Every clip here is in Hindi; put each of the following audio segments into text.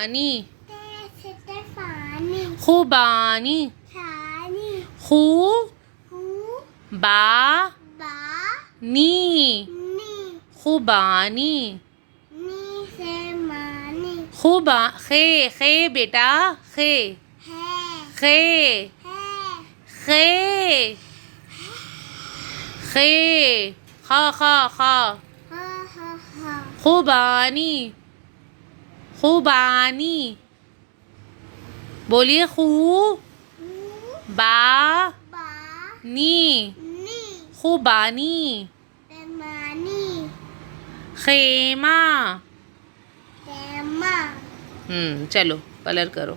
Stefani. Khubani. Khu. Ba. Ni. Khubani. Khuba. Khe बेटा खे खे खे खे खा खा खा खुबानी खुबानी बोलिए खू बा नी खुबानी खेमा। चलो कलर करो।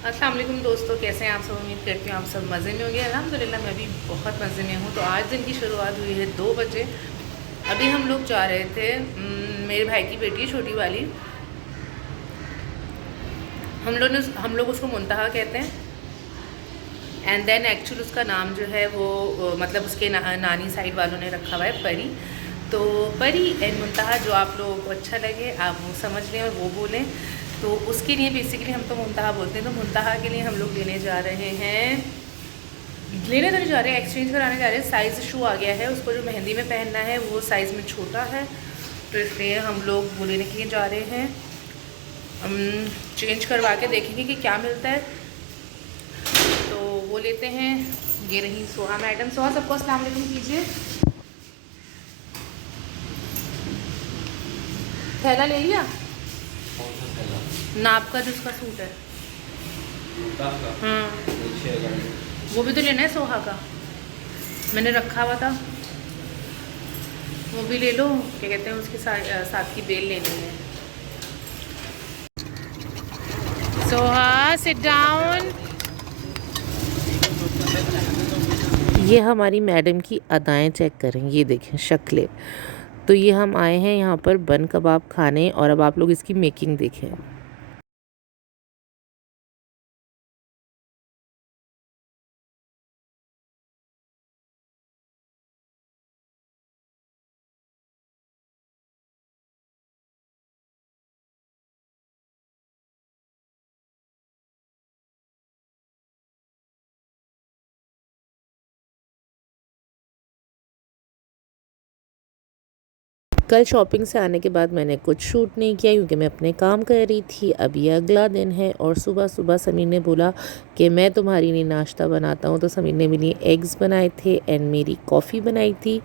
अस्सलाम वालेकुम दोस्तों, कैसे हैं आप सब? उम्मीद करती हूँ आप सब मज़े में होंगे। अल्हम्दुलिल्लाह मैं भी बहुत मज़े में हूँ। तो आज दिन की शुरुआत हुई है 2 बजे। अभी हम लोग जा रहे थे, मेरे भाई की बेटी छोटी वाली, हम लोग उसको मुंतहा कहते हैं। एंड देन एक्चुअली उसका नाम जो है वो मतलब उसके नानी साइड वालों ने रखा हुआ है परी। तो परी एंड मुंतहा जो आप लोगों को अच्छा लगे आप वो समझ लें और वो बोलें। तो उसके लिए बेसिकली हम तो मुंतहा बोलते हैं। तो मुंतहा के लिए हम लोग लेने जा रहे हैं, एक्सचेंज कराने जा रहे हैं। साइज़ इशू आ गया है, उसको जो मेहंदी में पहनना है वो साइज़ में छोटा है, तो इसलिए हम लोग वो लेने के लिए जा रहे हैं। हम चेंज करवा के देखेंगे कि क्या मिलता है, तो वो लेते हैं। ये रही सोहा मैडम। सोहा सबको अस्सलाम वालेकुम कीजिए। थैला ले लिया? नाप का जो उसका सूट है, हाँ वो भी तो लेना है। सोहा का मैंने रखा हुआ था, वो भी ले लो। क्या कहते हैं उसके साथ की बेल लेनी है। Soha sit down. ये हमारी मैडम की अदाएं चेक करें, ये देखें शक्लें। तो ये हम आए हैं यहाँ पर बन कबाब खाने, और अब आप लोग इसकी मेकिंग देखें। कल शॉपिंग से आने के बाद मैंने कुछ शूट नहीं किया क्योंकि मैं अपने काम कर रही थी। अब ये अगला दिन है और सुबह सुबह समीर ने बोला कि मैं तुम्हारे लिए नाश्ता बनाता हूँ। तो समीर ने मेरे लिए एग्स बनाए थे एंड मेरी कॉफ़ी बनाई थी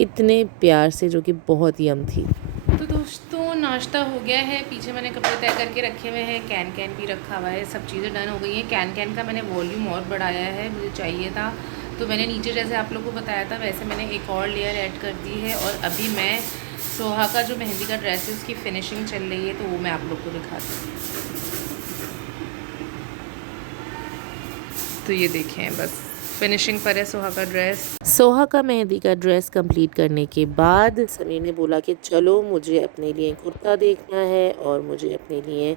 इतने प्यार से, जो कि बहुत यम थी। तो दोस्तों नाश्ता हो गया है। पीछे मैंने कपड़े तय करके रखे हुए हैं, कैन भी रखा हुआ है, सब चीज़ें डन हो गई हैं। कैन का मैंने वॉल्यूम और बढ़ाया है, मुझे चाहिए था। तो मैंने नीचे जैसे आप लोगों को बताया था वैसे मैंने एक और लेयर ऐड कर दी है। और अभी मैं सोहा का जो मेहंदी का ड्रेस है उसकी फिनिशिंग चल रही है, तो वो मैं आप लोग को दिखाती हूँ। तो ये देखें बस फिनिशिंग पर है सोहा का ड्रेस। सोहा का मेहंदी का ड्रेस कंप्लीट करने के बाद समीर ने बोला कि चलो मुझे अपने लिए कुर्ता देखना है और मुझे अपने लिए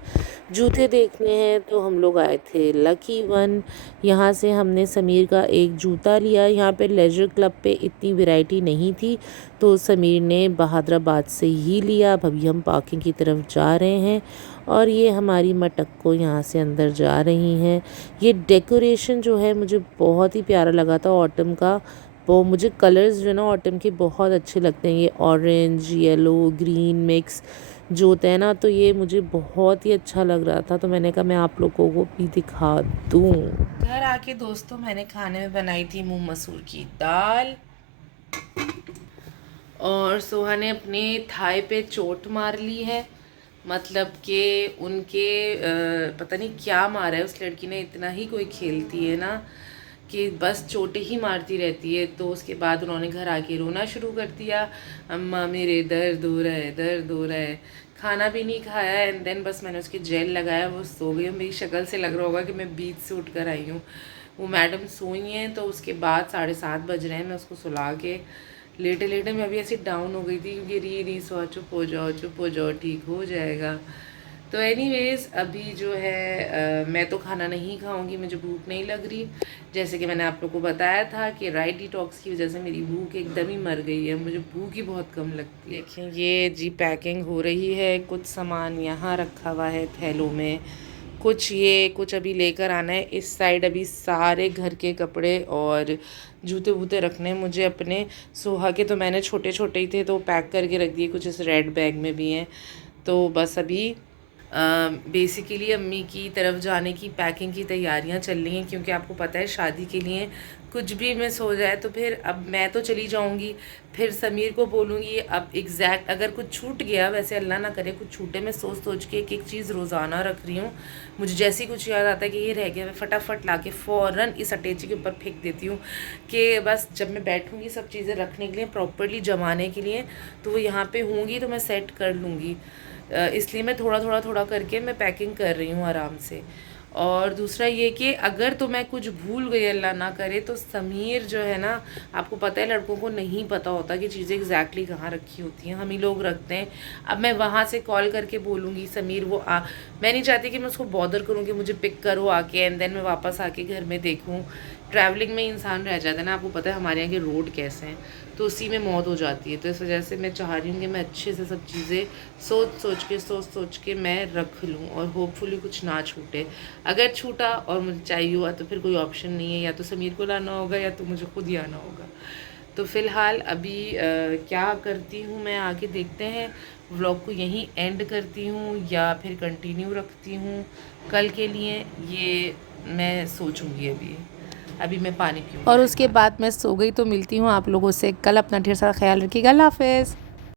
जूते देखने हैं। तो हम लोग आए थे लकी वन। यहाँ से हमने समीर का एक जूता लिया। यहाँ पे लेजर क्लब पे इतनी वैरायटी नहीं थी, तो समीर ने बहादुराबाद से ही लिया। अब अभी हम पार्किंग की तरफ जा रहे हैं और ये हमारी मटक को यहाँ से अंदर जा रही हैं। ये डेकोरेशन जो है मुझे बहुत ही प्यारा लगा था ऑटम का। वो मुझे कलर्स जो है ना ऑटम के बहुत अच्छे लगते हैं। ये ऑरेंज येलो ग्रीन मिक्स जो होता है ना, तो ये मुझे बहुत ही अच्छा लग रहा था। तो मैंने कहा मैं आप लोगों को भी दिखा दूँ। घर आके दोस्तों मैंने खाने में बनाई थी मूंग मसूर की दाल, और सोहा ने अपने थाई पे चोट मार ली है। मतलब कि उनके पता नहीं क्या मारा है उस लड़की ने, इतना ही कोई खेलती है ना कि बस चोटें ही मारती रहती है। तो उसके बाद उन्होंने घर आके रोना शुरू कर दिया, अम्मा मेरे दर्द हो रहा है, दर्द हो रहा है। खाना भी नहीं खाया एंड देन बस मैंने उसके जेल लगाया, वो सो गई। मेरी शक्ल से लग रहा होगा कि मैं बीच से उठ कर आई हूँ। वो मैडम सोई हैं। तो उसके बाद 7:30 बज रहे हैं, मैं उसको सुला के लेटे मैं अभी ऐसी डाउन हो गई थी क्योंकि री सोआ चुप हो जाओ ठीक हो जाएगा। तो एनीवेज़ अभी जो है मैं तो खाना नहीं खाऊंगी, मुझे भूख नहीं लग रही। जैसे कि मैंने आप लोग को बताया था कि राइट डिटॉक्स की वजह से मेरी भूख एकदम ही मर गई है, मुझे भूख ही बहुत कम लगती है। देखिए ये जी पैकिंग हो रही है, कुछ सामान यहाँ रखा हुआ है थैलों में, कुछ अभी लेकर आना है। इस साइड अभी सारे घर के कपड़े और जूते वूते रखने हैं मुझे अपने। सोहा के तो मैंने छोटे छोटे ही थे तो पैक करके रख दिए, कुछ इस रेड बैग में भी हैं। तो बस अभी बेसिकली अम्मी की तरफ जाने की पैकिंग की तैयारियां चल रही हैं, क्योंकि आपको पता है शादी के लिए कुछ भी मिस हो जाए तो फिर अब मैं तो चली जाऊंगी, फिर समीर को बोलूँगी अब एग्जैक्ट अगर कुछ छूट गया, वैसे अल्लाह ना करे कुछ छूटे, मैं सोच सोच के एक एक चीज़ रोज़ाना रख रही हूँ। मुझे जैसे ही कुछ याद आता है कि ये रह गया, मैं फटाफट ला के फ़ौरन इस अटैची के ऊपर फेंक देती हूँ कि बस जब मैं बैठूँगी सब चीज़ें रखने के लिए प्रॉपरली जमाने के लिए तो वो यहाँ पे होंगी तो मैं सेट कर लूँगी। इसलिए मैं थोड़ा करके मैं पैकिंग कर रही हूँ आराम से। और दूसरा ये कि अगर तो मैं कुछ भूल गई अल्लाह ना करे तो समीर जो है ना, आपको पता है लड़कों को नहीं पता होता कि चीज़ें एग्जैक्टली कहाँ रखी होती हैं, हम ही लोग रखते हैं। अब मैं वहाँ से कॉल करके बोलूँगी समीर वो मैं नहीं चाहती कि मैं उसको बॉदर करूँ कि मुझे पिक करो आके एंड देन मैं वापस आके घर में देखूँ। ट्रैवलिंग में इंसान रह जाता है ना, आपको पता है हमारे यहाँ के रोड कैसे हैं, तो उसी में मौत हो जाती है। तो इस वजह से मैं चाह रही हूँ कि मैं अच्छे से सब चीज़ें सोच सोच के मैं रख लूँ और होपफुली कुछ ना छूटे। अगर छूटा और मुझे चाहिए हुआ तो फिर कोई ऑप्शन नहीं है, या तो समीर को लाना होगा या तो मुझे खुद ही आना होगा। तो फ़िलहाल अभी क्या करती हूँ मैं आगे देखते हैं। व्लॉग को यहीं एंड करती हूँ या फिर कंटिन्यू रखती हूँ कल के लिए, ये मैं सोचूंगी। अभी मैं पानी पीऊँगी। और उसके बाद मैं सो गई। तो मिलती हूँ आप लोगों से कल। अपना ढेर सारा ख्याल रखिएगा। अल्लाह हाफ़िज़।